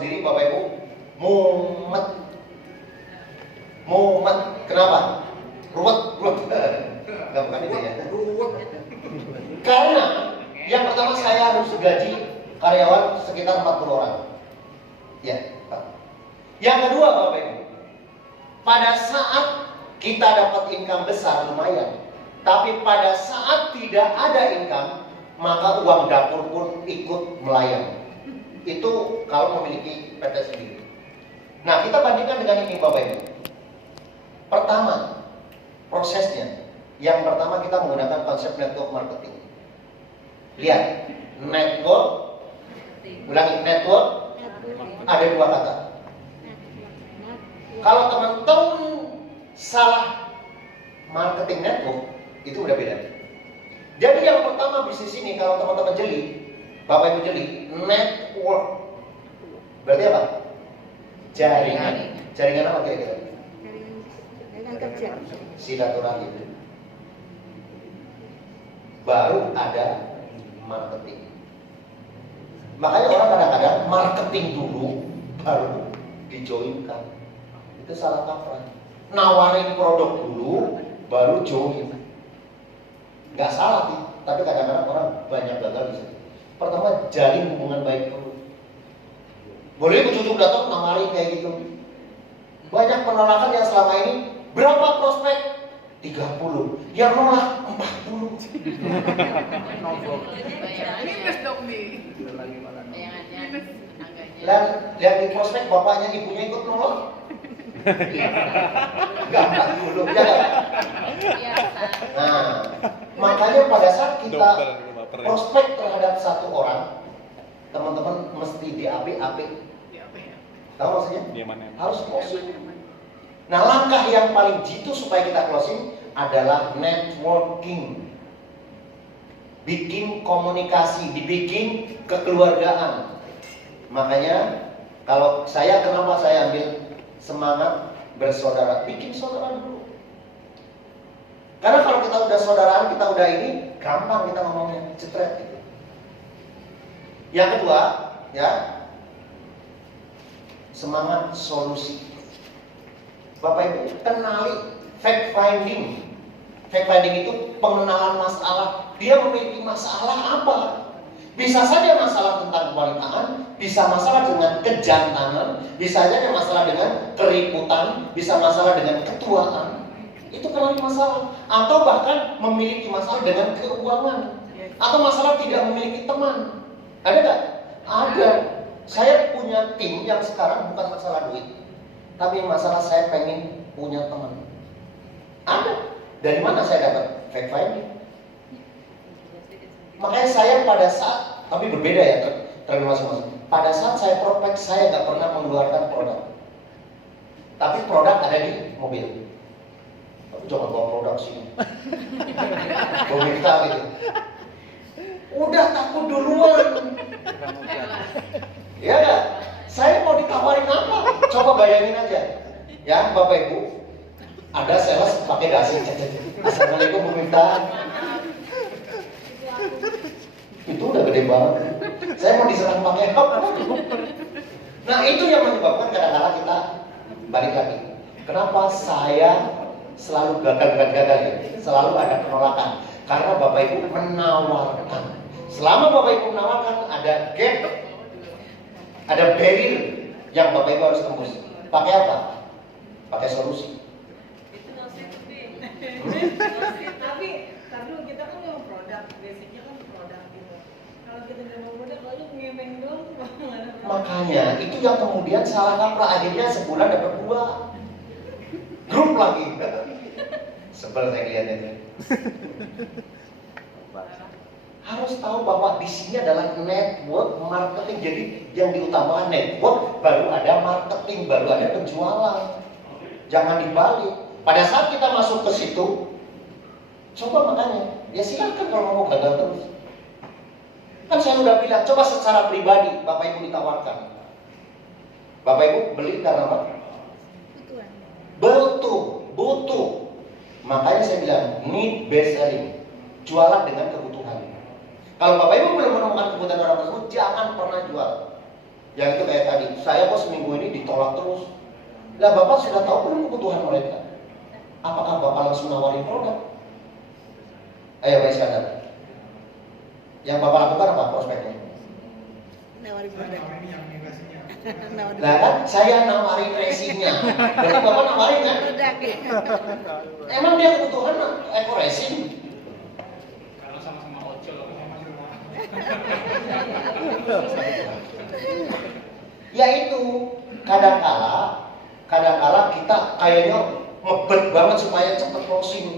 sendiri Bapak Ibu, mumet. Kenapa? Ruwet. Enggak, bukan itu ya. Karena yang pertama saya harus gaji karyawan sekitar 40 orang. Ya, Pak. Yang kedua Bapak Ibu, pada saat kita dapat income besar lumayan, tapi pada saat tidak ada income, maka uang dapur pun ikut melayang. Itu kalau memiliki PT sendiri. Nah, kita bandingkan dengan ini Bapak Ibu. Pertama, prosesnya. Yang pertama kita menggunakan konsep network marketing. Lihat, network. Ulangi, network. Ada dua kata. Kalau teman-teman salah marketing network, itu udah beda. Jadi yang pertama bisnis ini kalau teman-teman jeli, Bapak Ibu jeli, network. Berarti apa? Jaringan. Jaringan apa kira-kira? Jaringan kerja. Silaturahmi. Baru ada marketing. Makanya orang kadang-kadang marketing dulu baru dijoinkan. Itu salah kaprah. Nawarin produk dulu baru join. Nggak salah sih, tapi kadang-kadang orang banyak gagal di situ. Pertama, jalin hubungan baik dulu. Boleh cucu datang nawarin kayak gitu. Banyak penolakan yang selama ini. Berapa prospek? 30. Yang nolak 40. Minus dong nih. Dan yang di prospek bapaknya ibunya ikut nolak. Enggak dulu ya. Nah, makanya pada saat kita prospek terhadap satu orang, teman-teman mesti diapik-apik. Tahu maksudnya? Harus closing. Nah, langkah yang paling jitu supaya kita closing adalah networking. Bikin komunikasi, dibikin kekeluargaan. Makanya kalau saya, kenapa saya ambil semangat bersaudara? Bikin saudara dulu. Karena kalau kita udah saudaraan, kita udah ini, gampang kita ngomongnya, cetret gitu. Yang kedua, ya, semangat solusi. Bapak Ibu, kenali fact finding. Fact finding itu pengenalan masalah. Dia memiliki masalah apa? Bisa saja masalah tentang kewanitaan, bisa masalah dengan kejantanan, bisa saja masalah dengan keriputan, bisa masalah dengan ketuaan. Itu kenali masalah. Atau bahkan memiliki masalah dengan keuangan. Atau masalah tidak memiliki teman. Ada nggak? Ada. Saya punya tim yang sekarang bukan masalah duit, tapi masalah saya pengen punya teman. Ada. Dari mana saya dapat? Fact finding. Makanya saya pada saat, tapi berbeda ya terlalu masing-masing. Pada saat saya prospek, saya nggak pernah mengeluarkan produk. Tapi produk ada di mobil. Tapi jangan bawa produk sini. Bawa kita gitu. Udah takut duluan. Ya nggak? Saya mau ditawarin apa? Coba bayangin aja. Ya Bapak Ibu, ada sales pakai dasi. Assalamualaikum Bu Miftah. Itu udah gede banget. Saya mau diserang pakai hap. Nah itu yang menyebabkan kadang-kadang kita balik lagi. Kenapa saya selalu gagal ya? Selalu ada penolakan. Karena Bapak Ibu menawarkan. Selama Bapak Ibu menawarkan, ada gap, ada barrier yang Bapak Ibu harus tembus. Pakai apa? Pakai solusi. Tapi kita kan mau produk, basicnya kan produk gitu. Kalau kita nggak mau produk, lalu ngemeng dong. Makanya itu yang kemudian salah kaprah, akhirnya sebulan dapat 2 grup lagi. Sebel saya lihatnya. Harus tahu bahwa di sini adalah network marketing. Jadi yang diutamakan network, baru ada marketing, baru ada penjualan. Jangan dibalik. Pada saat kita masuk ke situ, coba makanya, ya silakan kalau mau gagal terus. Kan saya udah bilang, coba secara pribadi Bapak Ibu ditawarkan. Bapak Ibu beli karena apa? Butuh. Makanya saya bilang, need based selling. Jualan dengan kebutuhan. Kalau Bapak Ibu belum menemukan kebutuhan orang tersebut, jangan pernah jual. Yang itu kayak tadi, saya kok seminggu ini ditolak terus. Lah Bapak sudah tahu belum kebutuhan mereka? Apakah Bapak langsung nawarin produk? Ayo Pak Iskandar. Yang Bapak lakukan apa prospeknya? Nawarin produk. Nawarin Lah kan saya nawarin resinnya. Berarti Bapak nawarin kan? produk ya. Emang dia kebutuhan eko resin? Karena sama-sama ojol. Ya itu, kadang-kala kita kayaknya ngebet banget supaya cepet closing.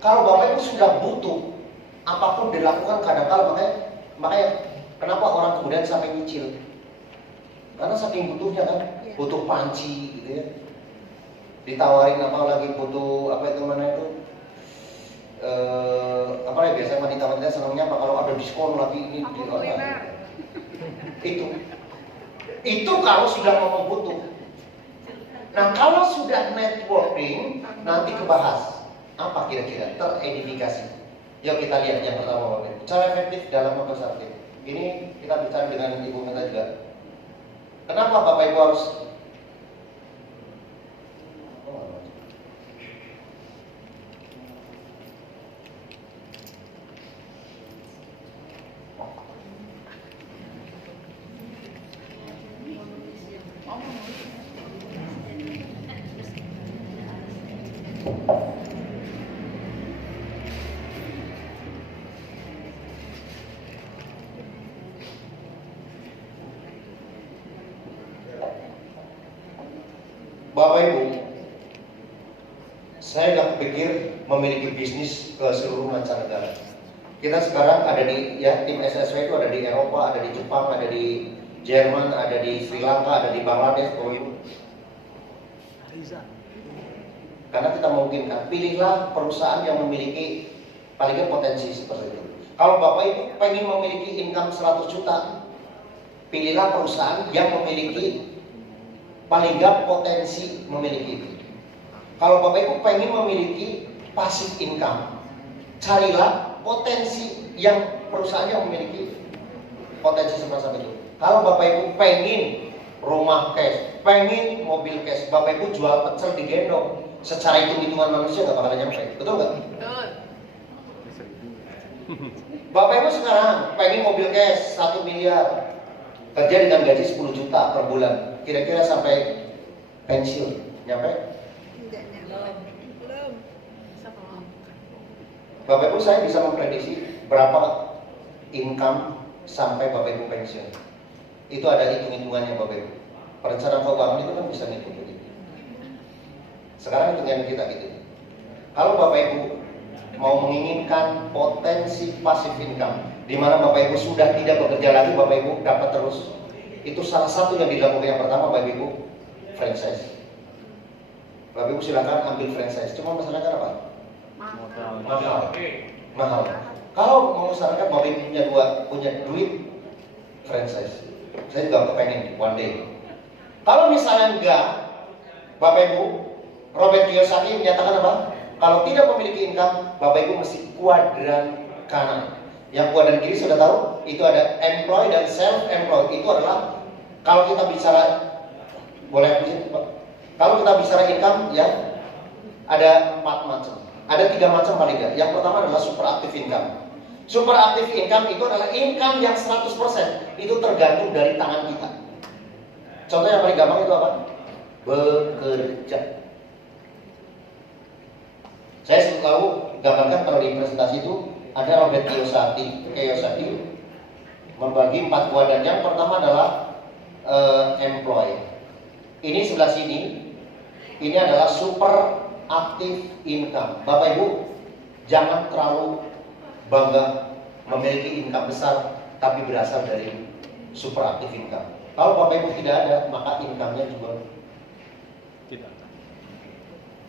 Kalau Bapak Ibu sudah butuh, apapun dilakukan kadang-kala, makanya kenapa orang kemudian sampai nyicil? Karena saking butuhnya kan, Iya. butuh panci gitu ya. Ditawarin apa lagi, butuh apa itu mana itu? Apa ya biasanya wanita-wanita senangnya apa kalau ada diskon lagi ini di itu kalau sudah ngomong butuh. Nah kalau sudah networking nanti kebahas apa kira-kira teredifikasi. Yuk kita lihat yang pertama Bapak. Cara efektif dalam mempersakit. Ini kita bicara dengan Ibu Meta juga. Kenapa Bapak Ibu harus Bapak Ibu, saya nggak kepikir memiliki bisnis ke seluruh mancanegara. Kita sekarang ada di tim SSW itu ada di Eropa, ada di Jepang, ada di Jerman, ada di Sri Lanka, ada di Bangladesh, Bapak Ibu. Karena kita memungkinkan, pilihlah perusahaan yang memiliki paling nggak potensi seperti itu. Kalau Bapak Ibu pengen memiliki income 100 juta, pilihlah perusahaan yang memiliki paling nggak potensi memiliki itu. Kalau Bapak Ibu pengen memiliki passive income, carilah potensi yang perusahaan yang memiliki potensi semacam itu. Kalau Bapak Ibu pengen rumah cash, pengen mobil cash, Bapak Ibu jual pecel digendong, secara hitung-hitungan manusia nggak bakalan nyampe, betul nggak? Betul. Bapak Ibu sekarang pengen mobil cash 1 miliar, kerja dengan gaji 10 juta per bulan, kira-kira sampai pensiun nyampe? Tidak nyampe. Belum. Bapak Ibu saya bisa memprediksi berapa income sampai Bapak Ibu pensiun. Itu ada hitung-hitungannya Bapak Ibu. Perencanaan keuangan itu kan bisa ngitung begitu. Sekarang hitungan kita gitu. Kalau Bapak Ibu mau menginginkan potensi passive income, di mana Bapak Ibu sudah tidak bekerja lagi, Bapak Ibu dapat terus. Itu salah satu yang dilakukan. Yang pertama Bapak Ibu franchise. Bapak Ibu silakan ambil franchise. Cuma masalahnya apa? Mahal. Kalau mau sarankan Bapak Ibu punya duit franchise. Saya juga kepengen one day. Kalau misalnya enggak, Bapak Ibu, Robert Kiyosaki menyatakan apa? Kalau tidak memiliki income, Bapak Ibu mesti kuadran kanan. Yang kuadran kiri sudah tahu, itu ada employee dan self-employed. Itu adalah kalau kita bicara, boleh Pak? Kalau kita bicara income, ya ada 4 macam. Ada 3 macam paling tidak. Yang pertama adalah super active income. Super active income itu adalah income yang 100% itu tergantung dari tangan kita. Contoh yang paling gampang itu apa? Bekerja. Saya selalu gambarkan kalau di presentasi itu ada Robert Kiyosaki membagi 4 kuadran. Yang pertama adalah employee. Ini sebelah sini, ini adalah super active income. Bapak Ibu jangan terlalu bangga memiliki income besar tapi berasal dari super active income. Kalau Bapak Ibu tidak ada, maka income-nya juga Tidak.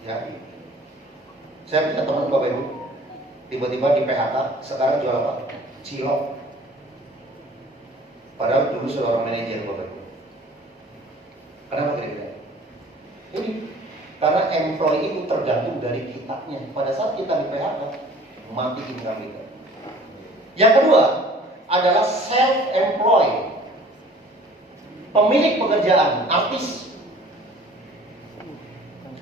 ya. Saya punya teman Bapak Ibu, tiba-tiba di PHK, sekarang jual apa? Cilok. Padahal dulu seorang manajer Bapak Ibu. Kenapa kira-kira? Ini karena employee itu tergantung dari kitanya. Pada saat kita di PHK, mati income kita. Yang kedua adalah self-employed, pemilik pekerjaan, artis.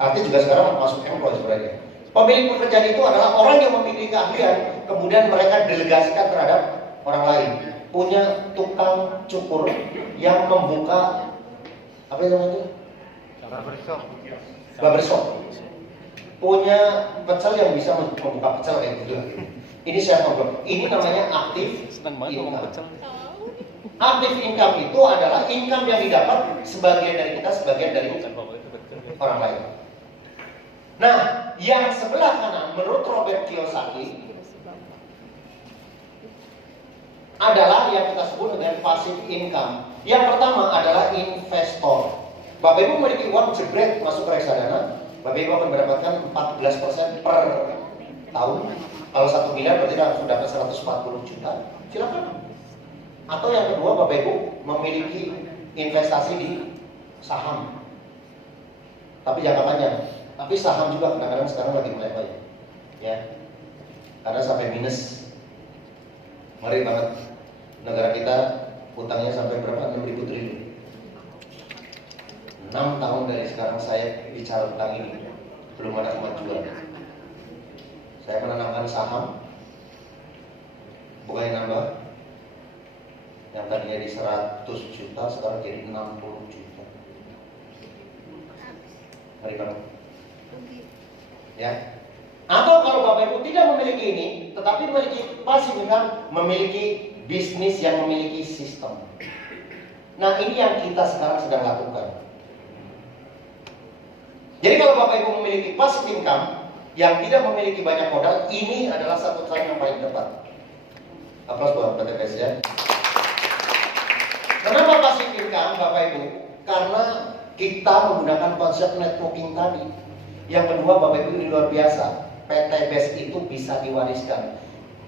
Artis juga sekarang masuk employed sebenarnya. Pemilik pekerjaan itu adalah orang yang memiliki keahlian, kemudian mereka delegasikan terhadap orang lain. Punya tukang cukur yang membuka apa namanya itu? Barbershop. Punya pecel yang bisa membuka pecel kayak gitu. Ini self-employed. Ini namanya aktif income. Aktif income itu adalah income yang didapat sebagian dari kita, sebagian dari orang lain. Nah, yang sebelah kanan menurut Robert Kiyosaki adalah yang kita sebut dengan passive income. Yang pertama adalah investor. Bapak Ibu memiliki uang jebret masuk ke reksadana, Bapak Ibu akan mendapatkan 14% per tahun. Kalau 1 miliar berarti sudah dapat 140 juta. Silakan. Atau yang kedua, Bapak Ibu memiliki investasi di saham, tapi jangka panjang. Tapi saham juga kadang-kadang sekarang lagi mulai ya, karena sampai minus. Ngeri banget. Negara kita utangnya sampai berapa? 6.000 triliun. 6 tahun dari sekarang saya bicara utang ini belum ada kemajuan. Saya menanamkan saham, bukannya nambah. Yang tadinya di 100 juta sekarang jadi 60 juta. Ngeri banget. Ya. Atau kalau Bapak Ibu tidak memiliki ini, tetapi memiliki passive income, memiliki bisnis yang memiliki sistem. Nah, ini yang kita sekarang sedang lakukan. Jadi kalau Bapak Ibu memiliki passive income yang tidak memiliki banyak modal, ini adalah satu cara yang paling tepat. Aplaus buat PTPS ya. Kenapa passive income, Bapak Ibu? Karena kita menggunakan konsep networking tadi. Yang kedua, Bapak Ibu, ini luar biasa. PTBES itu bisa diwariskan.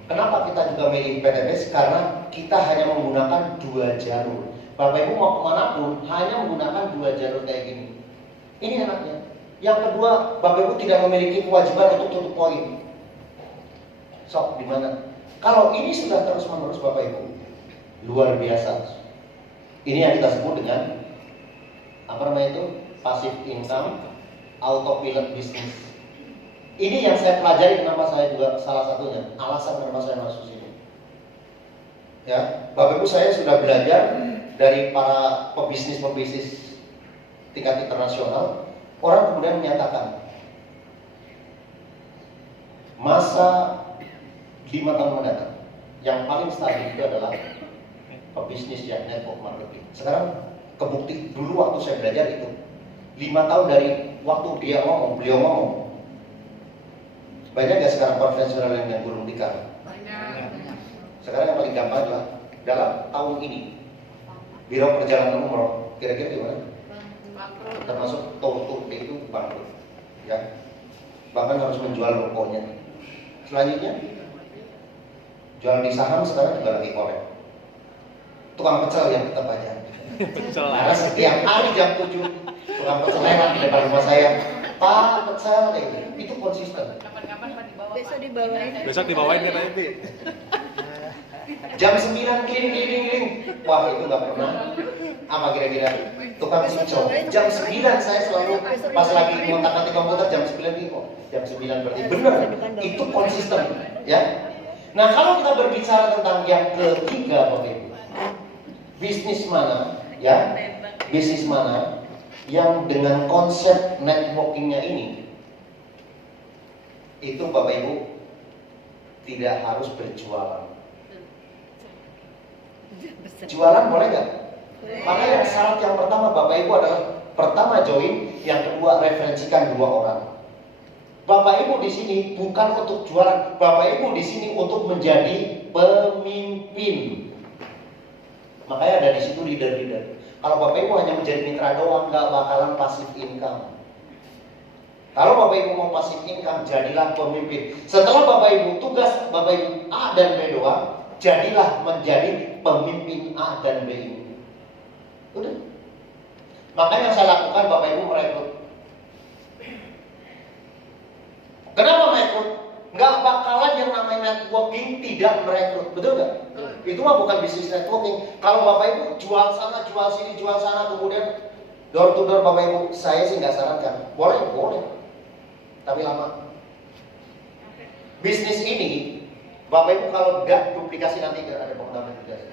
Kenapa kita juga milih PTBES? Karena kita hanya menggunakan 2 jalur. Bapak Ibu mau kemana pun hanya menggunakan 2 jalur kayak gini. Ini enaknya. Yang kedua, Bapak Ibu tidak memiliki kewajiban untuk tutup poin. Sok di mana? Kalau ini sudah terus menerus Bapak Ibu, luar biasa. Ini yang kita sebut dengan apa namanya itu? Passive income, autopilot business. Ini yang saya pelajari, kenapa saya juga salah satunya alasan kenapa saya masuk sini. Ya, Bapak Ibu, saya sudah belajar dari para pebisnis tingkat internasional. Orang kemudian menyatakan masa 5 tahun mendatang yang paling stabil itu adalah pebisnis yang network marketing. Sekarang kebukti, dulu waktu saya belajar itu 5 tahun dari waktu beliau ngomong. Banyak gak sekarang konvensional yang gulung tikar? Banyak. Sekarang yang paling gampang adalah dalam tahun ini Biro Perjalanan Umroh kira-kira gimana? Termasuk Tour itu bangkrut, ya. Bahkan harus menjual rukonya. Selanjutnya, jual di saham sekarang juga lagi korek. Tukang pecel yang tetap aja. Karena setiap hari jam 7 tukang pecel lewat di depan rumah saya. Pak, pecel itu konsisten. Besok dibawain katanya Pi. Jam 9 keliling. Wah, itu nggak pernah. Apa kira-kira? Tukang cincong. Jam 9 saya selalu pas lagi ngontak-ngatik komputer jam 9 nih kok. Jam 9 berarti benar. Itu konsisten, ya. Nah, kalau kita berbicara tentang yang ketiga, Bapak Ibu, bisnis mana, ya? Bisnis mana yang dengan konsep networkingnya ini, itu Bapak Ibu tidak harus berjualan. Jualan boleh nggak? Maka yang syarat yang pertama Bapak Ibu adalah pertama join, yang kedua referensikan 2 orang. Bapak Ibu di sini bukan untuk jualan, Bapak Ibu di sini untuk menjadi pemimpin. Makanya ada di situ leader-leader. Kalau Bapak Ibu hanya menjadi mitra doang, nggak bakalan passive income. Kalau Bapak Ibu mau passive income, jadilah pemimpin. Setelah Bapak Ibu tugas Bapak Ibu A dan B doang, jadilah menjadi pemimpin A dan B ini. Udah. Makanya yang saya lakukan, Bapak Ibu merekrut. Kenapa merekrut? Nggak bakalan yang namanya networking tidak merekrut, betul nggak? Itu mah bukan bisnis networking. Kalau Bapak Ibu jual sana, jual sini, jual sana, kemudian door to door, Bapak Ibu, saya sih nggak sarankan. Boleh, boleh. Tapi lama. Bisnis ini, Bapak Ibu kalau nggak duplikasi nanti nggak ada pengalaman duplikasi.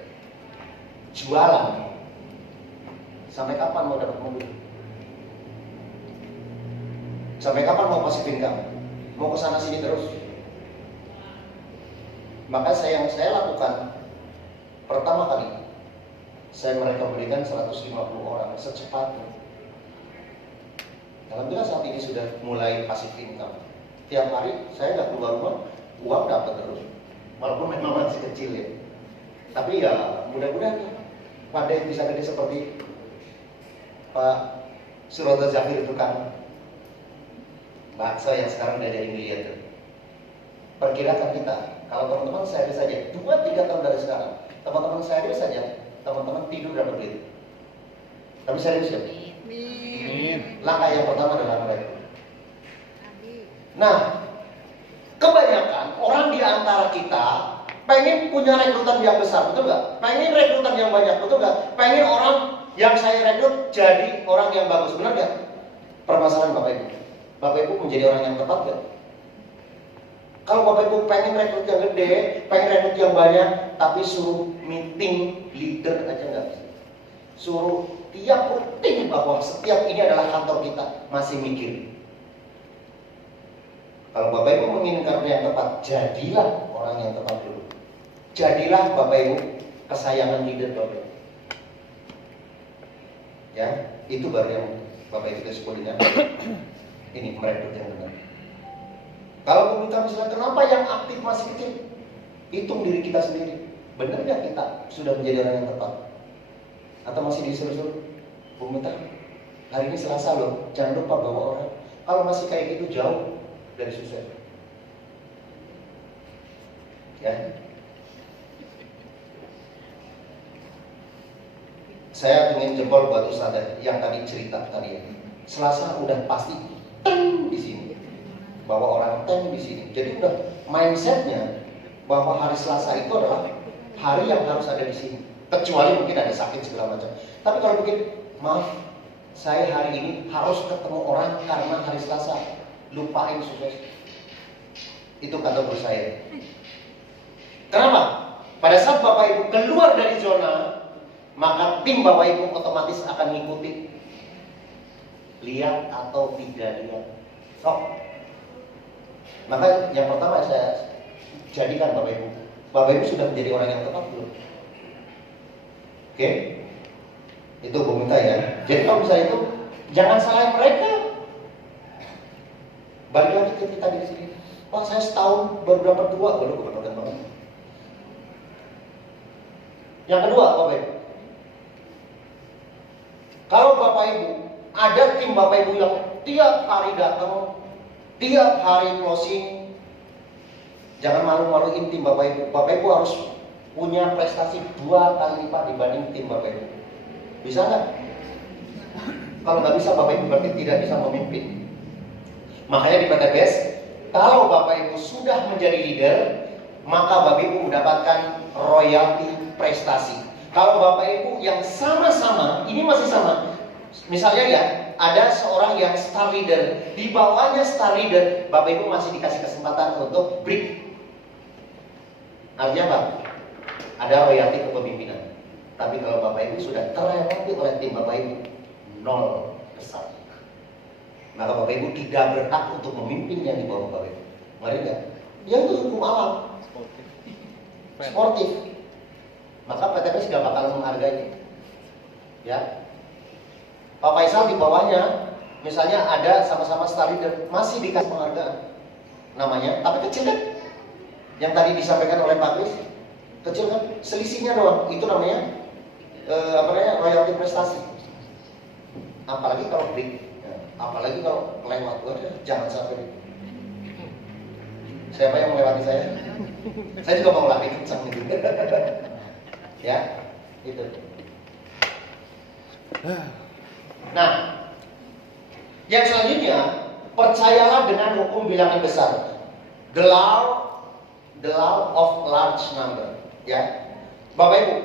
Jualan. Sampai kapan mau dapat mobil? Sampai kapan mau passive income? Mau kesana sini terus? Maka yang saya lakukan pertama kali, saya merekomendasikan 150 orang secepatnya. Alhamdulillah saat ini sudah mulai passive income. Tiap hari saya nggak keluar rumah, uang dapat terus. Walaupun memang masih kecil ya. Tapi ya mudah-mudahan pada yang bisa gede seperti Pak Suroto Zafir, tukang bakso yang sekarang udah jadi miliarder. Perkirakan kita, kalau teman-teman serius saja 2-3 tahun dari sekarang, teman-teman serius saja, teman-teman tidur dapat duit. Tapi serius ya? Amin. Langkah yang pertama adalah mereka. Amin. Nah, kebanyakan orang di antara kita pengen punya rekrutan yang besar, betul nggak? Pengen rekrutan yang banyak, betul nggak? Pengen orang yang saya rekrut jadi orang yang bagus, benar nggak? Permasalahan Bapak Ibu, Bapak Ibu menjadi orang yang tepat nggak? Kalau Bapak Ibu pengen rekrut yang gede, pengen rekrut yang banyak, tapi suruh meeting leader aja nggak bisa. Suruh tiap rutin bahwa setiap ini adalah kantor kita, masih mikir. Kalau Bapak Ibu menginginkan yang tepat, jadilah orang yang tepat dulu. Jadilah Bapak Ibu kesayangan leader Bapak Ibu. Ya, itu baru yang Bapak Ibu disebut dengan ini merekrut yang benar. Kalau meminta misalnya kenapa yang aktif masih kecil, hitung diri kita sendiri. Benar nggak kita sudah menjadi orang yang tepat? Atau masih disuruh-suruh? Bu Minta, hari ini Selasa loh, jangan lupa bawa orang. Kalau masih kayak gitu jauh dari sukses. Ya. Saya ingin jempol buat Ustazah yang tadi cerita tadi ya. Selasa udah pasti di sini. Bawa orang di sini. Jadi udah mindsetnya bahwa hari Selasa itu adalah hari yang harus ada di sini. Kecuali mungkin ada sakit segala macam. Tapi kalau mungkin, maaf, saya hari ini harus ketemu orang karena hari Selasa. Lupain sukses. Itu kata bos saya. Kenapa? Pada saat Bapak Ibu keluar dari zona, maka tim Bapak Ibu otomatis akan mengikuti. Lihat atau tidak lihat. So, maka yang pertama saya jadikan Bapak Ibu. Bapak Ibu sudah menjadi orang yang tepat belum? Oke? Itu gue minta ya. Jadi kalau misalnya itu, jangan salahin mereka. Balik lagi ke kita di sini. Wah, saya setahun baru dapat 2, waduh kebetulan banget. Yang kedua, Bapak Ibu, kalau Bapak Ibu ada tim Bapak Ibu yang tiap hari datang, tiap hari closing, jangan malu-maluin tim Bapak Ibu. Bapak Ibu harus punya prestasi 2 kali lipat dibanding tim Bapak Ibu. Bisa nggak? Kalau nggak bisa, Bapak Ibu berarti tidak bisa memimpin. Makanya di PTBS, kalau Bapak Ibu sudah menjadi leader, maka Bapak Ibu mendapatkan royalti prestasi. Kalau Bapak Ibu yang sama-sama, ini masih sama. Misalnya ya, ada seorang yang star leader, di bawahnya star leader, Bapak Ibu masih dikasih kesempatan untuk break. Artinya apa? Ada royalti kepemimpinan. Tapi kalau Bapak Ibu sudah terlewati oleh tim Bapak Ibu, 0 besar. Maka Bapak Ibu tidak berhak untuk memimpin yang di bawah Bapak Ibu. Ngerti nggak? Ya itu hukum alam. Sportif. Maka PTP sudah bakal menghargai. Ya. Pak Faisal di bawahnya, misalnya ada sama-sama star leader, masih dikasih penghargaan. Namanya, tapi kecil kan? Yang tadi disampaikan oleh Pak Kris, kecil kan? Selisihnya doang. Itu namanya royalti prestasi. Apalagi kalau break. Apalagi kalau lewat, jangan sampai. Siapa yang melewati saya? Saya juga mau lari kencang gitu. Ya, itu. Nah, yang selanjutnya, percayalah dengan hukum bilangan besar. The law of large number. Ya, Bapak Ibu,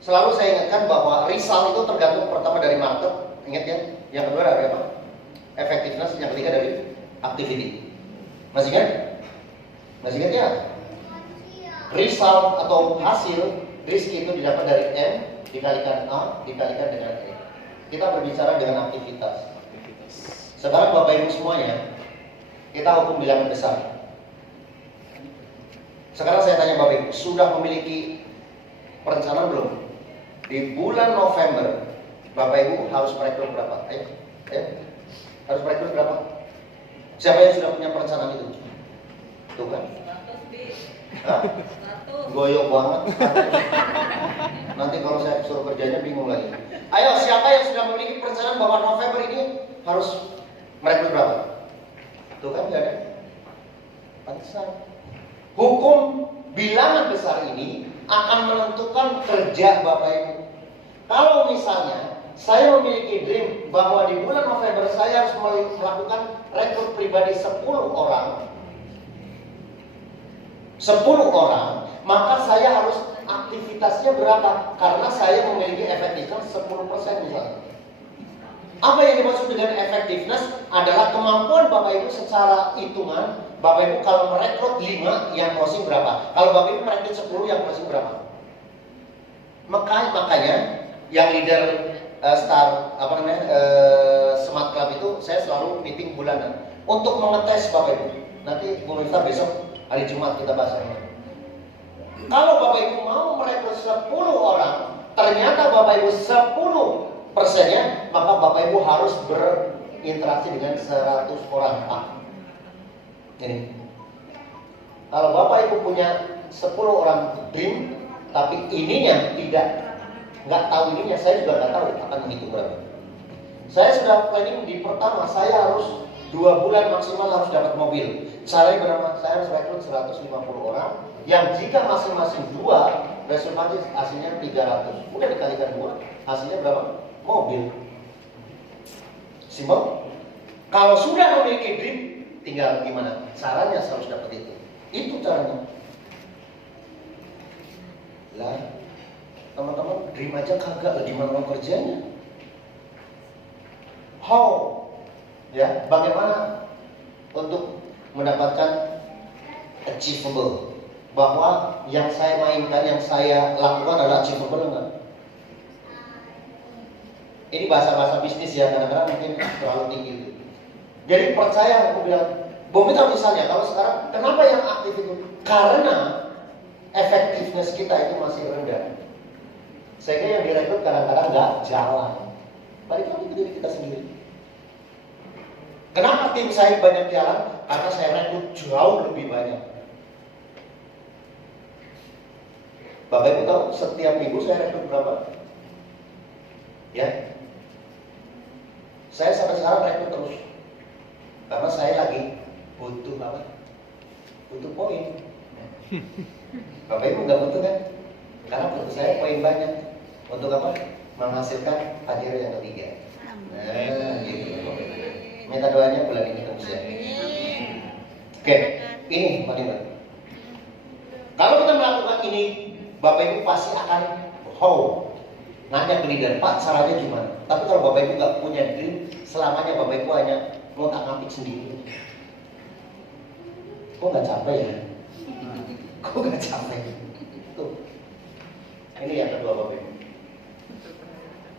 selalu saya ingatkan bahwa result itu tergantung pertama dari market, ingat ya. Yang kedua dari apa? Effectiveness. Yang ketiga dari activity. Masih ingat? Masih ingat ya? Result atau hasil rizki itu didapat dari M dikalikan A dikalikan dengan E. Kita berbicara dengan aktivitas. Sekarang Bapak Ibu semuanya, kita hukum bilangan besar. Sekarang saya tanya Bapak Ibu, sudah memiliki perencanaan belum? Di bulan November, Bapak Ibu harus merekrut berapa? Ayo. Harus merekrut berapa? Siapa yang sudah punya perencanaan itu? Tuh kan? 100 bis. Hah? 100. Goyok banget. Nanti kalau saya suruh kerjanya bingung lagi. Ayo, siapa yang sudah memiliki perencanaan bahwa November ini harus merekrut berapa? Tuh kan nggak ada. Pantesan. Hukum bilangan besar ini akan menentukan kerja Bapak Ibu. Kalau misalnya saya memiliki dream bahwa di bulan November saya harus melakukan rekrut pribadi 10 orang, maka saya harus aktivitasnya berapa? Karena saya memiliki efektivitas 10% misalnya. Apa yang dimaksud dengan effectiveness adalah kemampuan Bapak Ibu secara hitungan. Bapak Ibu kalau merekrut 5 yang closing berapa? Kalau Bapak Ibu merekrut 10 yang closing berapa? Makanya yang leader Smart Club itu saya selalu meeting bulanan untuk mengetes Bapak Ibu. Nanti Bu Miftah besok hari Jumat kita bahas ini. Kalau Bapak Ibu mau merekrut 10 orang, ternyata Bapak Ibu 10%-nya, maka Bapak Ibu harus berinteraksi dengan 100 orang. Ini. Kalau Bapak Ibu punya 10 orang dream, tapi ininya nggak tahu ininya, saya juga nggak tahu akan menghitung berapa. Saya sudah planning di pertama, saya harus 2 bulan maksimal harus dapat mobil. Caranya berapa? Saya harus rekrut 150 orang, yang jika masing-masing 2, resultasi hasilnya 300. Udah dikalikan 2, hasilnya berapa? Mobil. Simpel. Kalau sudah memiliki dream, tinggal gimana? Caranya harus dapat itu. Itu caranya. Lah, teman-teman, dream aja kagak, gimana mau kerjanya? How? Ya, bagaimana untuk mendapatkan achievable? Bahwa yang saya mainkan, yang saya lakukan adalah achievable enggak? Ini bahasa-bahasa bisnis ya, kadang-kadang mungkin terlalu tinggi itu. Jadi percaya, aku bilang, Bung Mita misalnya, kalau sekarang kenapa yang aktif itu? Karena efektivitas kita itu masih rendah. Sehingga yang direkrut kadang-kadang nggak jalan. Balik lagi ke diri kita sendiri. Kenapa tim saya banyak jalan? Karena saya rekrut jauh lebih banyak. Bapak Ibu tahu setiap minggu saya rekrut berapa? Ya, saya sampai sekarang rekrut terus. Karena saya lagi butuh apa? Butuh poin. Bapak Ibu nggak butuh kan? Karena butuh saya poin banyak. Untuk apa? Menghasilkan hadir yang ketiga. Nah, gitu. Minta doanya bulan ini terus ya. Oke, ini bagaimana? Kalau kita melakukan ini, Bapak Ibu pasti akan nanya ke leader, Pak caranya gimana? Tapi kalau Bapak Ibu nggak punya dream, selamanya Bapak Ibu hanya ngotak-ngatik sendiri. Kok nggak capek ya? Kok nggak capek? Tuh, ini yang kedua Bapak Ibu.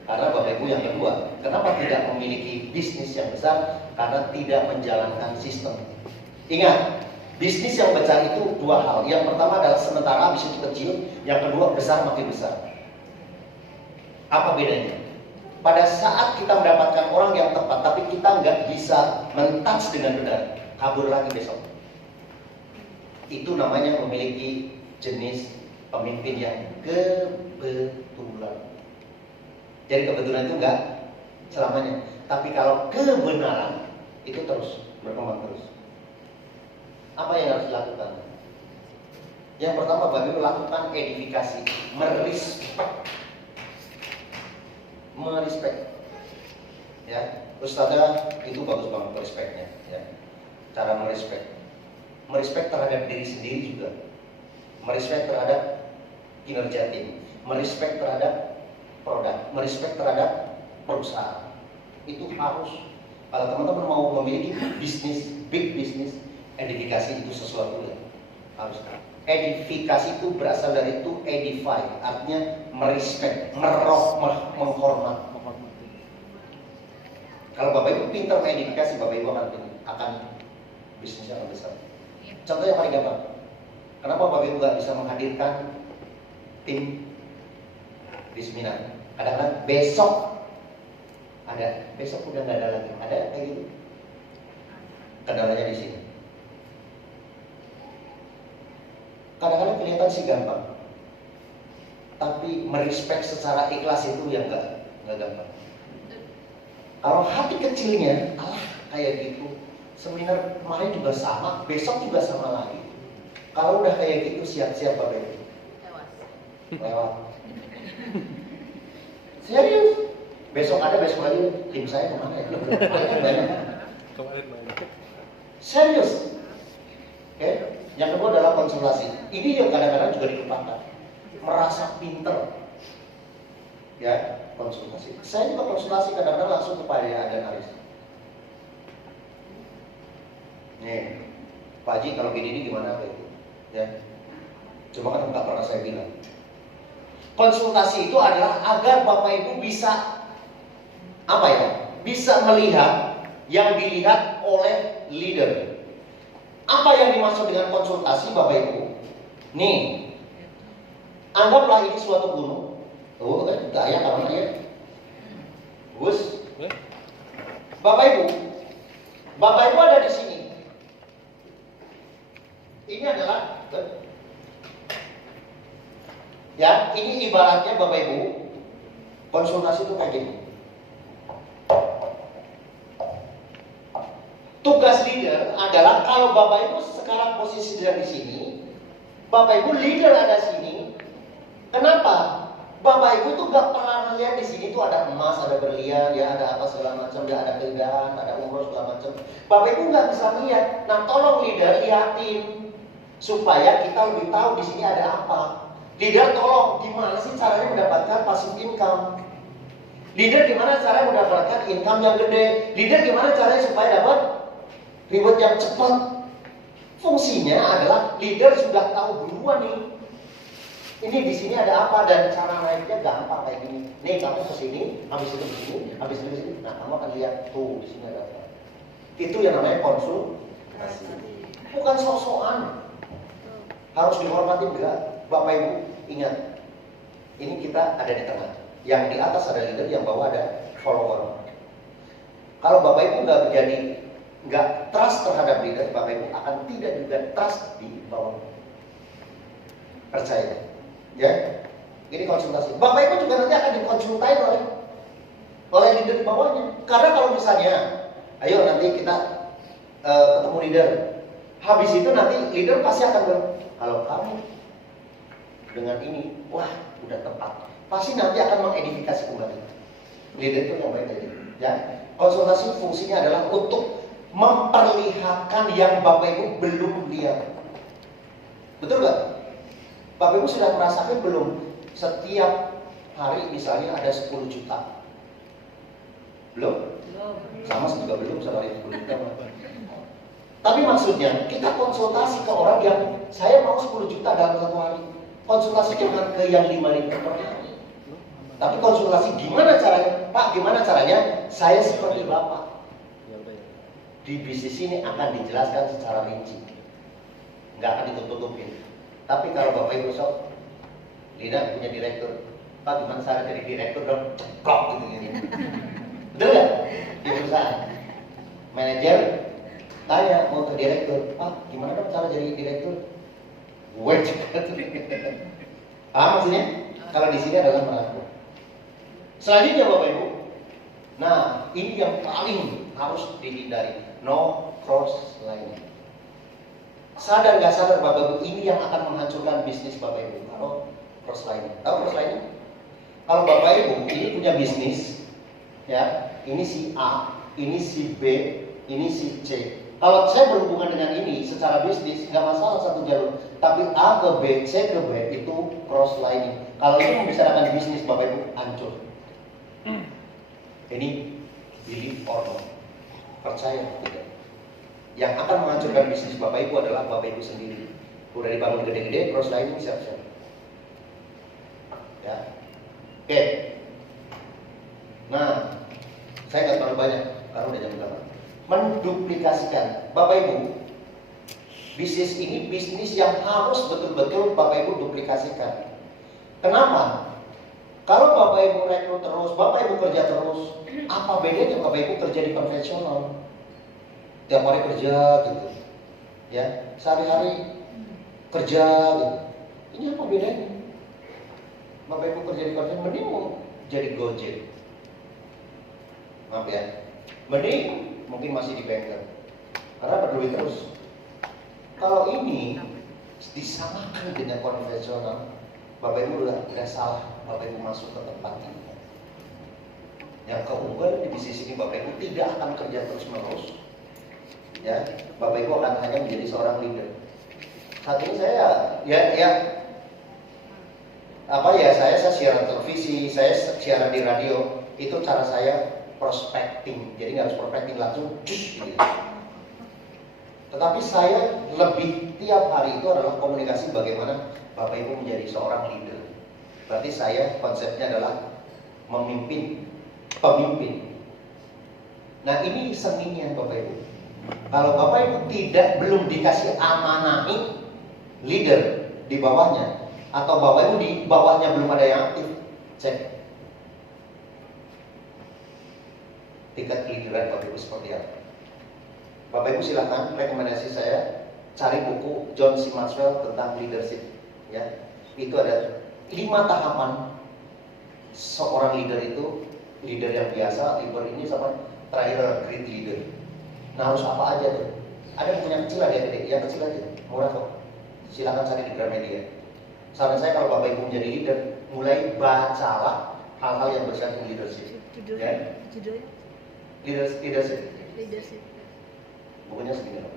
Karena Bapak Ibu yang kedua, kenapa tidak memiliki bisnis yang besar? Karena tidak menjalankan sistem. Ingat, bisnis yang besar itu dua hal. Yang pertama adalah sementara, habis itu kecil. Yang kedua besar makin besar. Apa bedanya? Pada saat kita mendapatkan orang yang tepat, tapi kita nggak bisa men-touch dengan benar, kabur lagi besok. Itu namanya memiliki jenis pemimpin yang kebetulan. Jadi kebetulan itu enggak selamanya. Tapi kalau kebenaran itu terus berkembang terus. Apa yang harus dilakukan? Yang pertama, Bapak Ibu lakukan edifikasi, merespek. Ya, Ustazah itu bagus banget merespeknya. Ya. Cara merespek terhadap diri sendiri juga. merespek terhadap kinerja tim, merespek terhadap produk, merespek terhadap perusahaan. Itu harus. Kalau teman-teman mau memiliki bisnis, big bisnis, edifikasi itu sesuatu yang harus. Edifikasi itu berasal dari itu edify, artinya merespek, menghormat. Kalau Bapak Ibu pintar mengedifikasi, Bapak Ibu akan bisnisnya akan besar. Contoh yang paling gampang. Kenapa Bapak Ibu nggak bisa menghadirkan tim di seminar? Kadang-kadang besok ada, besok udah nggak ada lagi. Ada kayak gitu. Kendalanya di sini. Kadang-kadang kelihatan sih gampang, tapi merespek secara ikhlas itu yang nggak gampang. Kalau hati kecilnya, kayak gitu, seminar kemarin juga sama, besok juga sama lagi. Kalau udah kayak gitu, siap-siap Bapak Ibu. Lewat. Serius. Besok ada, besok lagi, tim saya kemana ya? Banyak. Serius. Oke. Yang kedua adalah konsultasi. Ini yang kadang-kadang juga dilupakan. Merasa pinter. Ya, konsultasi. Saya juga konsultasi kadang-kadang langsung kepada analis. Nih, Pak Haji kalau gini gimana kayak gitu? Ya. Cuma kan nggak pernah saya bilang. Konsultasi itu adalah agar Bapak Ibu bisa apa ya? Bisa melihat yang dilihat oleh leader. Apa yang dimaksud dengan konsultasi Bapak Ibu? Nih, anggaplah ini suatu gunung. Oh, gaya kalau ya. Gus. Bapak Ibu ada di sini. Ini adalah ya, ini ibaratnya Bapak Ibu konsultasi itu kayak gini. Tugas leader adalah kalau Bapak Ibu sekarang posisi di sini, Bapak Ibu leader ada sini. Kenapa? Bapak Ibu tuh gak pernah lihat di sini tuh ada emas, ada berlian, ya ada apa segala macam, ya ada keindahan, ada umroh segala macam. Bapak Ibu nggak bisa melihat. Nah, tolong leader lihatin supaya kita lebih tahu di sini ada apa. Leader tolong gimana sih caranya mendapatkan passive income? Leader gimana caranya mendapatkan income yang gede? Leader gimana caranya supaya dapat reward yang cepat? Fungsinya adalah leader sudah tahu duluan nih. Ini di sini ada apa dan cara naiknya gampang kayak gini. Nih kamu ke sini, habis itu ke sini, habis itu ke sini. Nah, kamu akan lihat tuh di sini ada apa. Itu yang namanya konsultasi. Bukan sok-sokan. Harus dihormati enggak? Bapak Ibu ingat. Ini kita ada di tengah. Yang di atas ada leader, yang bawah ada follower. Kalau Bapak Ibu nggak trust terhadap leader, Bapak Ibu akan tidak juga trust di bawah. Percaya. Ya, ini konsultasi. Bapak Ibu juga nanti akan dikonsultai oleh leader di bawahnya. Karena kalau misalnya, ayo nanti kita ketemu leader. Habis itu nanti leader pasti akan kalau kamu dengan ini, wah udah tepat. Pasti nanti akan mengedifikasi kembali. Leader itu yang baik tadi. Ya, konsultasi fungsinya adalah untuk memperlihatkan yang Bapak Ibu belum lihat. Betul nggak? Bapak Ibu sudah merasakan belum? Setiap hari misalnya ada 10 juta. Belum? Sama juga belum sama hari 10 juta. Tapi maksudnya kita konsultasi ke orang yang saya mau 10 juta dalam satu hari. Konsultasi jangan ke yang 5.000 per hari. Tapi konsultasi gimana caranya? Pak, gimana caranya? Saya seperti Bapak. Di bisnis ini akan dijelaskan secara rinci. Nggak akan ditutup-tutupin. Tapi kalau Bapak Ibu sok, Lina punya direktur, Pak gimana cara jadi direktur dong? Ceklok gitu. Betul nggak? Di perusahaan, manajer tanya mau ke direktur, Pak gimana dong cara jadi direktur? Gue ceklok. Paham maksudnya? Kalau di sini adalah melaku. Selanjutnya Bapak Ibu, nah ini yang paling harus dihindari, no cross line. Sadar gak sadar Bapak Ibu, ini yang akan menghancurkan bisnis Bapak Ibu. Kalau cross line, tahu cross line? Kalau Bapak Ibu ini punya bisnis, ya, ini si A, ini si B, ini si C. Kalau saya berhubungan dengan ini secara bisnis, nggak masalah satu jalur. Tapi A ke B, C ke B itu cross lining. Kalau ini membicarakan bisnis Bapak Ibu, hancur. Ini believe or not, percaya atau tidak. Yang akan menghancurkan bisnis Bapak Ibu adalah Bapak Ibu sendiri. Udah dibangun gede-gede, cross lining siap-siap. Ya, oke. Nah, saya nggak terlalu banyak karena udah jam berapa. Menduplikasikan, Bapak Ibu, bisnis ini bisnis yang harus betul-betul Bapak Ibu duplikasikan. Kenapa? Kalau Bapak Ibu rekrut terus, Bapak Ibu kerja terus, apa bedanya Bapak Ibu kerja di konvensional? Tiap hari kerja gitu, ya, sehari-hari kerja gitu. Ini apa bedanya? Bapak Ibu kerja di konvensional, mending mau jadi Gojek. Maaf ya, mending mungkin masih di bengkel, karena berduit terus. Kalau ini disamakan dengan konvensional, Bapak Ibu udah salah. Bapak Ibu masuk ke tempat ini. Yang keunggulan di bisnis ini, Bapak Ibu tidak akan kerja terus-menerus. Ya, Bapak Ibu akan hanya menjadi seorang leader. Saat ini saya saya siaran televisi, saya siaran di radio. Itu cara saya prospecting. Jadi nggak harus prospecting langsung, gitu. Tetapi saya lebih tiap hari itu adalah komunikasi bagaimana Bapak Ibu menjadi seorang leader. Berarti saya konsepnya adalah memimpin, pemimpin. Nah ini seninya Bapak Ibu. Kalau Bapak Ibu belum dikasih amanahi leader di bawahnya, atau Bapak Ibu di bawahnya belum ada yang aktif, cek tingkat leaderan Bapak Ibu seperti apa. Bapak Ibu silahkan, rekomendasi saya cari buku John C. Maxwell tentang leadership. Ya, itu ada 5 tahapan seorang leader itu, leader yang biasa, leader ini sama terakhir great leader. Nah harus apa aja tuh? Ada buku yang kecil, ada yang kecil aja, murah kok. Silahkan cari di Gramedia. Saran saya kalau Bapak Ibu menjadi leader, mulai bacalah hal-hal yang berkaitan dengan leadership. Ya? Leadership. Bukunya segini loh.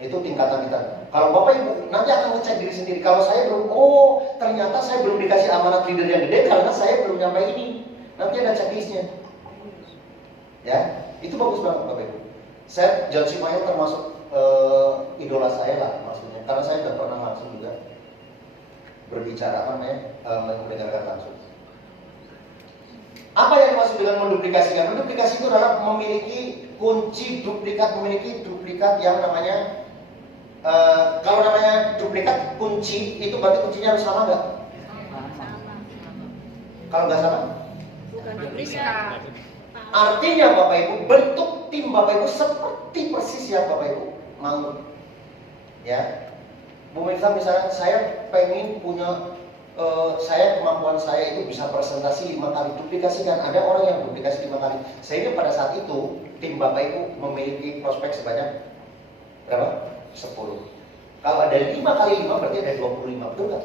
Itu tingkatan kita. Kalau Bapak Ibu nanti akan ngecek diri sendiri. Kalau saya belum, ternyata saya belum dikasih amanat leader yang gede karena saya belum nyampe ini. Nanti ada checklistnya. Ya, itu bagus banget Bapak Ibu. Saya John C. Maxwell termasuk idola saya lah maksudnya. Karena saya sudah pernah langsung juga berbicara mendengarkan langsung. Apa yang dimaksud dengan menduplikasikan? Menduplikasi itu adalah memiliki kunci memiliki duplikat yang namanya kalau namanya duplikat kunci itu berarti kuncinya harus sama nggak? Kalau nggak sama? Bukan duplikat. Artinya Bapak Ibu bentuk tim Bapak Ibu seperti persis yang Bapak Ibu mau. Ya, Bu Mirsa misalnya saya pengen punya kemampuan saya itu bisa presentasi 5 kali, duplikasikan. Ada orang yang duplikasi 5 kali. Sehingga pada saat itu tim Bapak Ibu memiliki prospek sebanyak berapa? 10. Kalau ada 5 kali 5 berarti ada 25, betul nggak?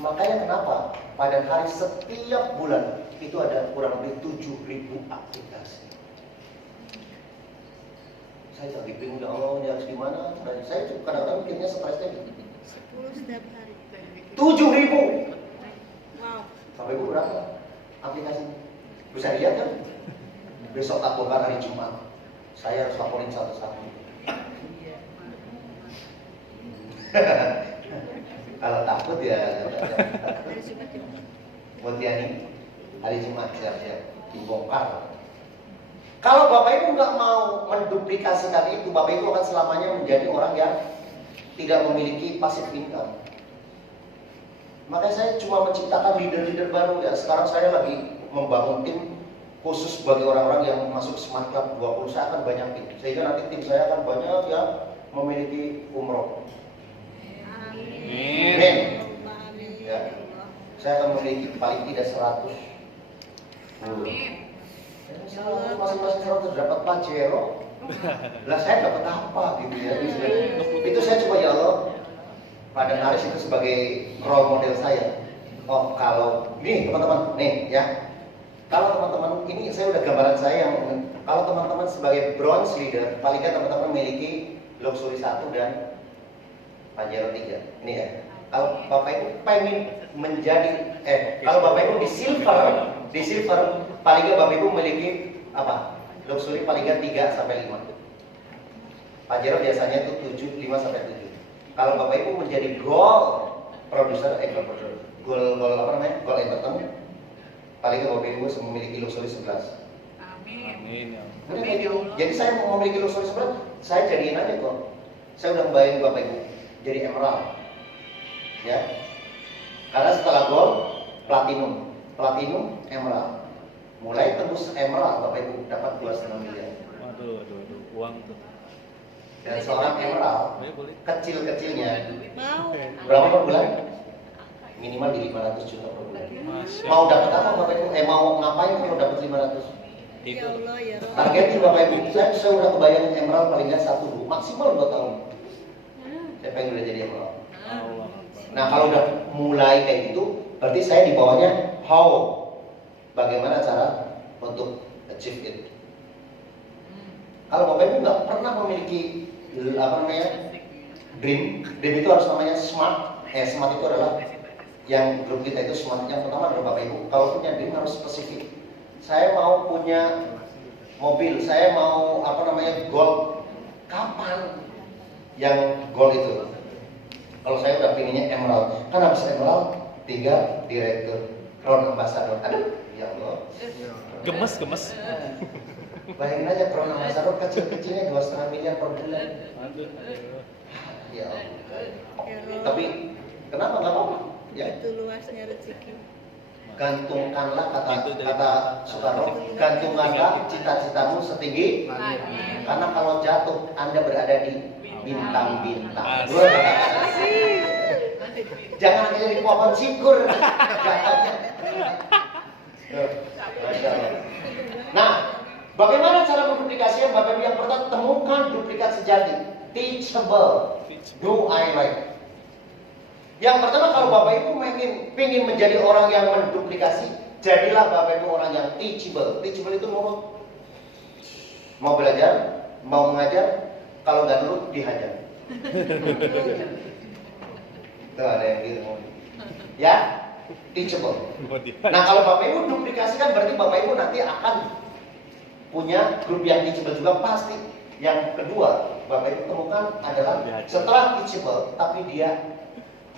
Makanya kenapa pada hari setiap bulan itu ada kurang lebih 7.000 aplikasi. Saya lagi bingung, ya Allah ini harus gimana? Dan saya kadang-kadang mikirnya stresnya gitu. 10 setiap hari. 7.000. Wow. Sampai berapa aplikasi? Bisa lihat kan? Besok tak bongkar hari Jumat. Saya harus laporin satu-satu. Kalau takut ya. Mutiani hari Jumat siap-siap dibongkar. Kalau Bapak Ibu nggak mau menduplikasikan itu, Bapak Ibu akan selamanya menjadi orang yang tidak memiliki passive income. Makanya saya cuma menciptakan leader-leader baru ya. Sekarang saya lagi membangun tim khusus bagi orang-orang yang masuk Smart Club 20. Saya akan banyak tim, sehingga nanti tim saya akan banyak yang memiliki umroh. Amin. Ya. Saya akan memiliki paling tidak 100. Amin. Masing-masing 100 dapat Pajero. Lah saya dapat apa gitu ya. Itu saya coba ya Allah. Pada Haris itu sebagai role model saya. Oh kalau nih teman-teman, nih ya. Kalau teman-teman ini saya udah gambaran saya yang kalau teman-teman sebagai bronze leader, paling nggak teman-teman memiliki luxury 1 dan Pajero 3. Ini ya. Kalau Bapak Ibu pengen menjadi kalau Bapak Ibu di silver paling nggak Bapak Ibu memiliki apa? Luxury paling nggak 3 sampai 5. Pajero biasanya itu 5 sampai 7. Kalau Bapak Ibu menjadi gold producer, gold apa namanya? Gold entertainment, paling nggak Bapak Ibu memiliki luxury 11. Amin. Udah kayak gitu. Jadi saya mau memiliki luxury 11, saya jadiin aja kok. Saya udah membayangin Bapak Ibu jadi emerald. Ya. Karena setelah gold, platinum, emerald. Mulai tembus emerald Bapak Ibu dapat 2,5 miliar. Waduh, uang tuh. Dan seorang emerald Boleh, boleh. kecil-kecilnya Mau. berapa per bulan? Minimal di 500 juta per bulan. Masya Mau dapat apa Bapak Ibu? Mau ngapain kalau dapat 500? Ya Itu. Allah ya Rob. Targetin Bapak Ibu, saya udah kebayang emerald paling nggak 1 maksimal 2 tahun. Saya pengen udah jadi emerald. Allah. Nah kalau udah mulai kayak gitu, berarti saya di bawahnya how, bagaimana cara untuk achieve it. Kalau Bapak Ibu nggak pernah memiliki apa namanya dream itu harus namanya smart. Smart itu adalah yang grup kita itu smart. Yang pertama adalah Bapak Ibu, kalau punya dream harus spesifik. Saya mau punya mobil, saya mau apa namanya gold. Kapan yang gold itu? Kalau saya udah pinginnya emerald, kan habis emerald 3 direktur, crown ambassador. Aduh, ya Allah. Gemes. Bayangin aja crown ambassador kecil-kecilnya 2,5 miliar per bulan. Aduh. Ya Allah. Ya Rob. Tapi kenapa nggak apa-apa? Ya, Itu luasnya rezeki. gantungkanlah kata Soekarno, gantungkanlah cita-citamu setinggi, karena kalau jatuh Anda berada di bintang-bintang. Asik. Jangan hanya di pohon sikur. Masya Allah. Nah, bagaimana cara menduplikasikan Bapak Ibu? Yang pertama, temukan duplikat sejati, teachable, do I like. Yang pertama, kalau Bapak Ibu ingin menjadi orang yang menduplikasi, jadilah Bapak Ibu orang yang teachable. Teachable itu nurut. Mau belajar, mau mengajar, kalau nggak nurut dihajar. Tuh ada yang gitu. Ya, teachable. Nah kalau Bapak Ibu duplikasikan, berarti Bapak Ibu nanti akan punya grup yang teachable juga pasti. Yang kedua, Bapak Ibu temukan adalah setelah teachable, tapi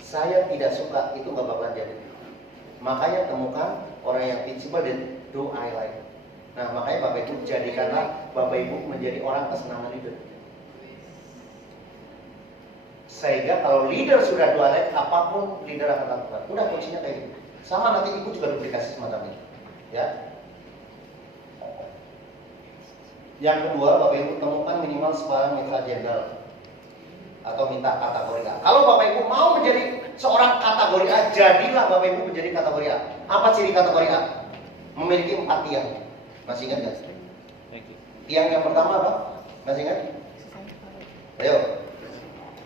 saya tidak suka, itu nggak bakalan jadi. Makanya temukan orang yang teachable dan do I like. Nah makanya Bapak Ibu jadikanlah Bapak Ibu menjadi orang kesenangan leader. Sehingga kalau leader sudah do I like, apapun leader akan lakukan. Udah kuncinya kayak gitu. Sama nanti Ibu juga duplikasi semacam ini. Ya. Yang kedua, Bapak Ibu temukan minimal sebarang mitra jenderal atau minta kategori A. Kalau Bapak Ibu mau menjadi seorang kategori A, jadilah Bapak Ibu menjadi kategori A. Apa ciri kategori A? Memiliki 4 tiang. Masih ingat nggak? Tiang yang pertama apa? Masih ingat? Ayo.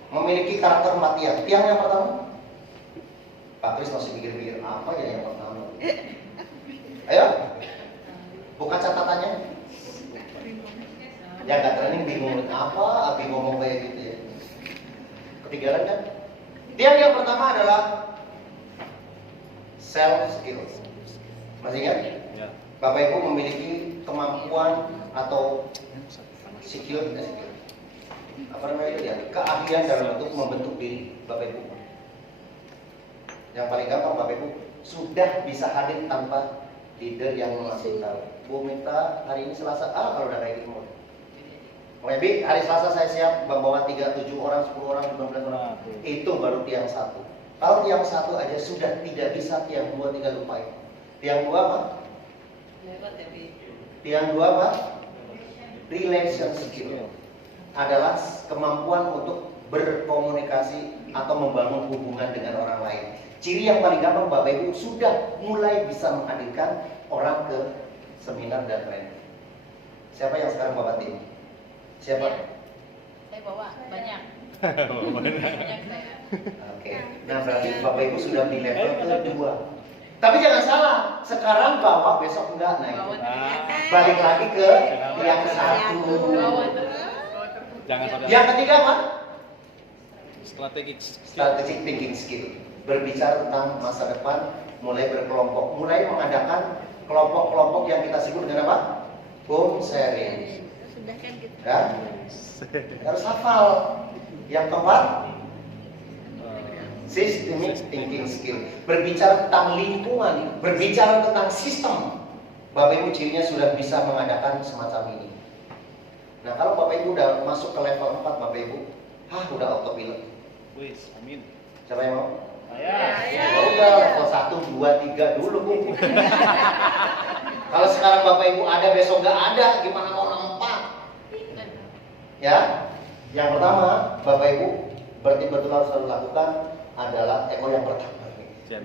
Memiliki karakter 4 tiang. Tiang yang pertama? Pak Kris masih pikir-pikir apa ya yang pertama? Ayo. Buka catatannya. Ya nggak training bingung apa, Abi ngomong kayak gitu ya. Ketinggalan kan? Tiang yang pertama adalah self skill. Masih ingat? Ya. Bapak Ibu memiliki kemampuan atau skill, apa namanya itu ya? Keahlian dalam bentuk membentuk diri Bapak Ibu. Yang paling gampang Bapak Ibu sudah bisa hadir tanpa leader yang ngasih tahu. Bu Mita hari ini Selasa, kalau udah kayak gitu. Maybe hari Selasa saya siap membawa 3, 7 orang, 10 orang, 15 orang. Itu baru tiang 1. Kalau tiang 1 aja sudah tidak bisa, tiang 2 tinggal lupain. Tiang 2 apa? Tiang 2 apa? Relation skill. Adalah kemampuan untuk berkomunikasi atau membangun hubungan dengan orang lain. Ciri yang paling gampang Bapak Ibu sudah mulai bisa menghadirkan orang ke seminar dan training. Siapa yang sekarang bawa tim? Siapa? Saya bawa banyak. Banyak. Banyak saya. Oke. Nah berarti Bapak Ibu sudah di level kedua. Tapi jangan salah, sekarang bawa besok enggak naik. Balik lagi ke yang 1. Jangan sampai. Yang ketiga apa? Strategic thinking skill. Berbicara tentang masa depan, mulai berkelompok, mulai mengadakan kelompok-kelompok yang kita sebut dengan apa? Goal sharing. Sudah kan gitu. Ya? Harus hafal. Yang keempat, systemic thinking skill. Berbicara tentang lingkungan, berbicara tentang sistem. Bapak Ibu cirinya sudah bisa mengadakan semacam ini. Nah, kalau Bapak Ibu udah masuk ke level 4, Bapak Ibu, udah autopilot. Wis, amin. Siapa yang mau? Saya. Ya udah, level 1, 2, 3 dulu, Bu. Kalau sekarang Bapak Ibu ada, besok nggak ada, gimana mau nomor 4? Ya, yang pertama, Bapak Ibu betul harus selalu lakukan adalah yang pertama.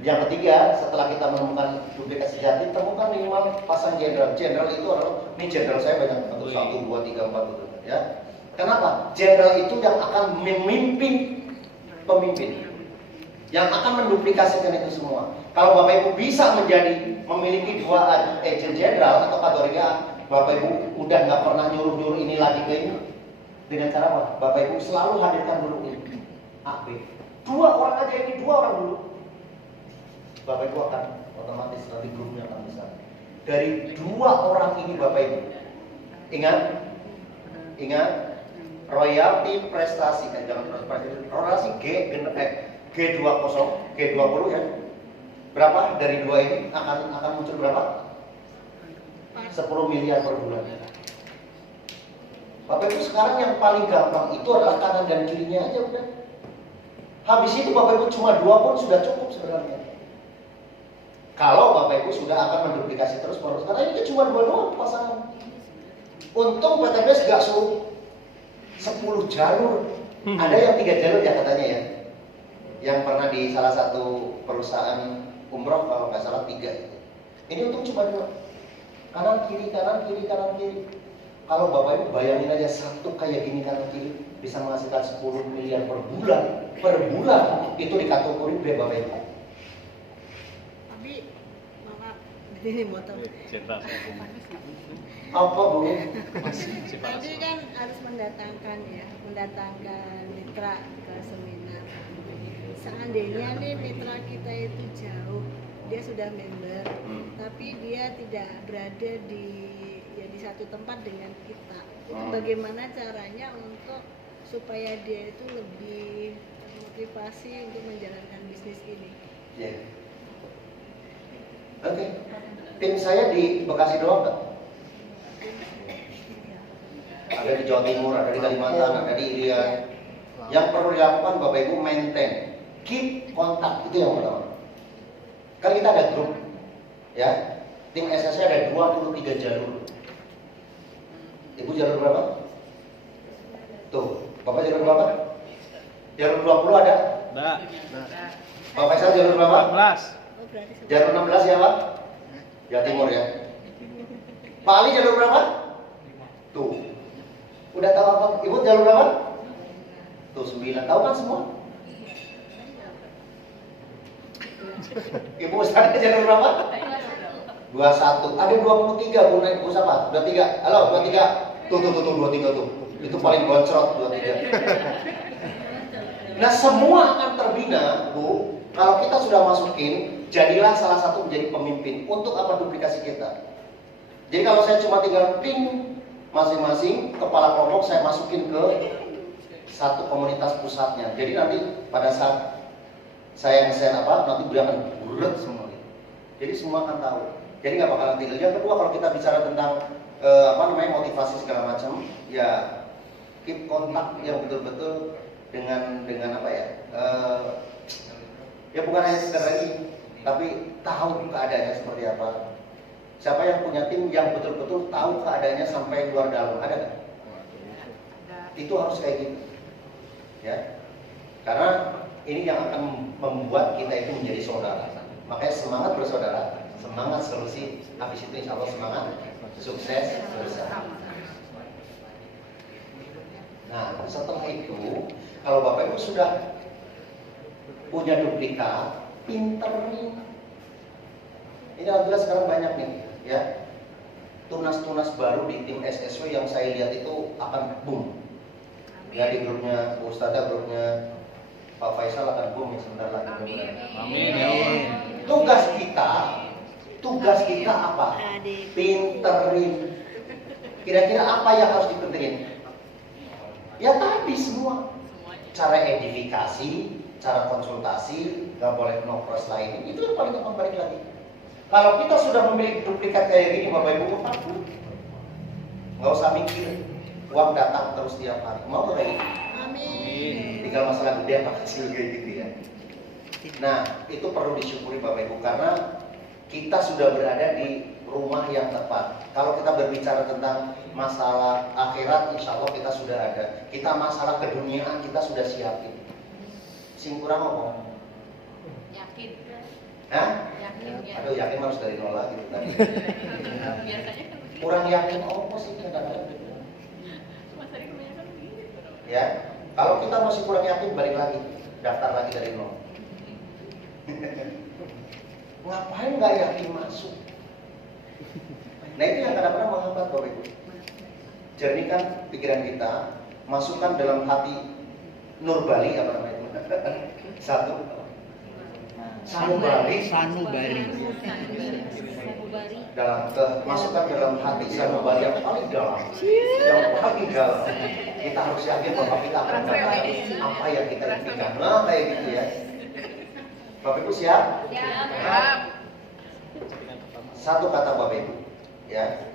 Yang ketiga, setelah kita menemukan duplikat sejati, temukan minimal pasang jenderal. Jenderal itu adalah, ini jenderal saya banyak banget, 1, 2, 3, 4 gitu, ya. Kenapa? Jenderal itu yang akan memimpin pemimpin, yang akan menduplikasikan itu semua. Kalau Bapak Ibu bisa memiliki 2 agent jenderal atau kategori A, Bapak Ibu udah nggak pernah nyuruh ini lagi ke ini. Dengan cara apa? Bapak Ibu selalu hadirkan dulu ini A, B. 2 orang aja, ini 2 orang dulu. Bapak Ibu akan otomatis nanti grupnya akan besar. Dari 2 orang ini Bapak Ibu, ingat royalti prestasi, jangan prestasi, royalti G20 ya. Berapa dari 2 ini akan muncul berapa? 10 miliar per bulan. Bapak Ibu sekarang yang paling gampang itu adalah kanan dan kirinya aja udah. Habis itu Bapak Ibu cuma 2 pun sudah cukup sebenarnya. Kalau Bapak Ibu sudah akan menduplikasi terus menerus, karena ini cuma 2 doang pasangan. Untung PTBS gak suruh 10 jalur. Ada yang 3 jalur ya katanya ya. Yang pernah di salah satu perusahaan umroh kalau nggak salah 3 itu. Ini untung cuma 2. Kanan kiri, kanan kiri, kanan kiri. Kalau Bapak Ibu bayangin aja satu kayak gini kanan kiri bisa menghasilkan 10 miliar per bulan. Per bulan itu di kategori B Bapak Ibu. Ini motor. Apa Bu? Tadi kan harus mendatangkan mitra ke seminar. Seandainya nih mitra kita itu jauh, dia sudah member, tapi dia tidak berada di satu tempat dengan kita. Itu bagaimana caranya untuk supaya dia itu lebih termotivasi untuk menjalankan bisnis ini? Yeah. Oke. Tim saya di Bekasi doang nggak? Ada di Jawa Timur, ada di Kalimantan, ada di Irian. Yang perlu dilakukan Bapak Ibu maintain, keep kontak, itu yang pertama. Kan kita ada grup, ya. Tim SSC ada 23 jalur. Ibu jalur berapa? Tuh, Bapak jalur berapa? Jalur 20 ada? Enggak. Bapak Faisal jalur berapa? 16. Jalur 16 ya Pak? Jawa Timur ya. Pak Ali jalur berapa? Tuh. Udah tahu apa? Ibu jalur berapa? Tuh 9. Tahu kan semua? Ibu Ustaz jalur berapa? 21. Ada 23 Bu naik Bu siapa? 23. Halo 23. Tuh 23 tuh. Itu paling boncrot 23. Nah semua akan terbina Bu. Kalau kita sudah masukin, jadilah salah satu menjadi pemimpin. Untuk apa duplikasi kita? Jadi kalau saya cuma tinggal ping masing-masing kepala kelompok saya masukin ke satu komunitas pusatnya. Jadi nanti pada saat saya nge-share nanti beliau akan bulet semua. Jadi semua akan tahu. Jadi nggak bakalan tinggal. Yang kedua kalau kita bicara tentang motivasi segala macam, ya keep kontak yang betul-betul dengan apa ya? Ya bukan hanya sekedar ini, tapi tahu keadaannya seperti apa. Siapa yang punya tim yang betul-betul tahu keadaannya sampai luar dalam, ada nggak? Itu harus kayak gitu, ya. Karena ini yang akan membuat kita itu menjadi saudara. Makanya semangat bersaudara, semangat solusi. Habis itu insya Allah semangat sukses bersama. Nah setelah itu, kalau Bapak Ibu sudah punya duplikat, pinterin. Ini alhamdulillah sekarang banyak nih, ya. Tunas-tunas baru di tim SSW yang saya lihat itu akan boom. Ya di grupnya Ustadzah, grupnya Pak Faisal akan booming sebentar lagi. Amin. Amin ya Allah. Tugas kita apa? Pinterin. Kira-kira apa yang harus dipinterin? Ya tadi semua. Cara edifikasi, cara konsultasi, nggak boleh nopros lain. Itu yang paling gampang balik lagi. Kalau kita sudah memiliki duplikat kayak gini, Bapak Ibu, nggak usah mikir. Uang datang terus tiap hari. Mau nggak ini? Amin. Tinggal masalah gede apa kecil kayak gitu ya. Nah, itu perlu disyukuri Bapak Ibu karena kita sudah berada di rumah yang tepat. Kalau kita berbicara tentang masalah akhirat, insya Allah kita sudah ada. Kita masalah keduniaan kita sudah siapin. Sing kurang ngomong. Yakin. Hah? Yakin ya. Aduh, yakin harus dari nol lagi gitu tadi. Biasanya kan begitu. Kurang yakin apa sih kadang-kadang? Mas Ari kebanyakan begitu. Ya, kalau kita masih kurang yakin balik lagi, daftar lagi dari nol. Ngapain nggak yakin masuk? Nah itu yang kadang-kadang menghambat Bapak Ibu. Jernihkan pikiran kita, masukkan dalam hati Nurbali apa namanya itu? Satu. Sanubari. Dalam masukkan dalam hati sanubari yang paling dalam. Yang paling dalam. Kita harus yakin bahwa kita akan dapat apa yang kita impikan. Nah kayak gitu ya. Bapak Ibu siap? Siap. Satu kata Bapak Ibu, ya.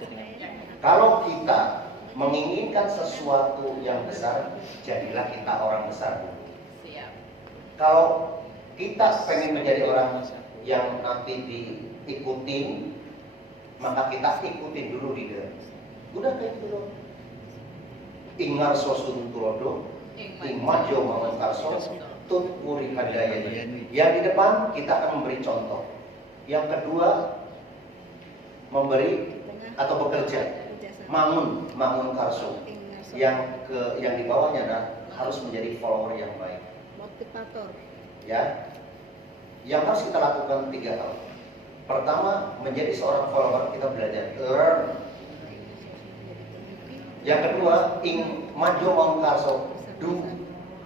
Kalau kita menginginkan sesuatu yang besar, jadilah kita orang besar. Siap. Kalau kita pengen menjadi orang yang nanti diikutin, maka kita ikutin dulu leader. Udah kayak gitu loh. Ingar sosun tulodo, imajo mawan karso, tut uri hadayani. Yang di depan kita akan memberi contoh. Yang kedua memberi atau bekerja, mangun karso. Yang di bawahnya adalah harus menjadi follower yang baik. Motivator. Ya, yang harus kita lakukan 3 hal. Pertama, menjadi seorang follower kita belajar learn. Yang kedua, maju mau karso, do,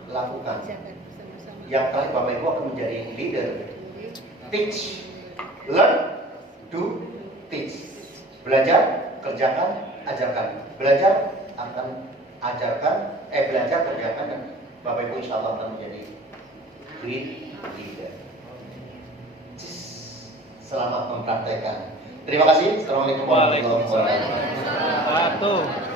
lakukan. Yang terakhir Bapak Ibu akan menjadi leader. Teach, learn, do, teach. Belajar, kerjakan, ajarkan. Belajar akan ajarkan, belajar, kerjakan, dan Bapak Ibu insya Allah akan menjadi great leader. Selamat mempraktekkan. Terima kasih. Assalamualaikum warahmatullahi wabarakatuh. Waalaikumsalam.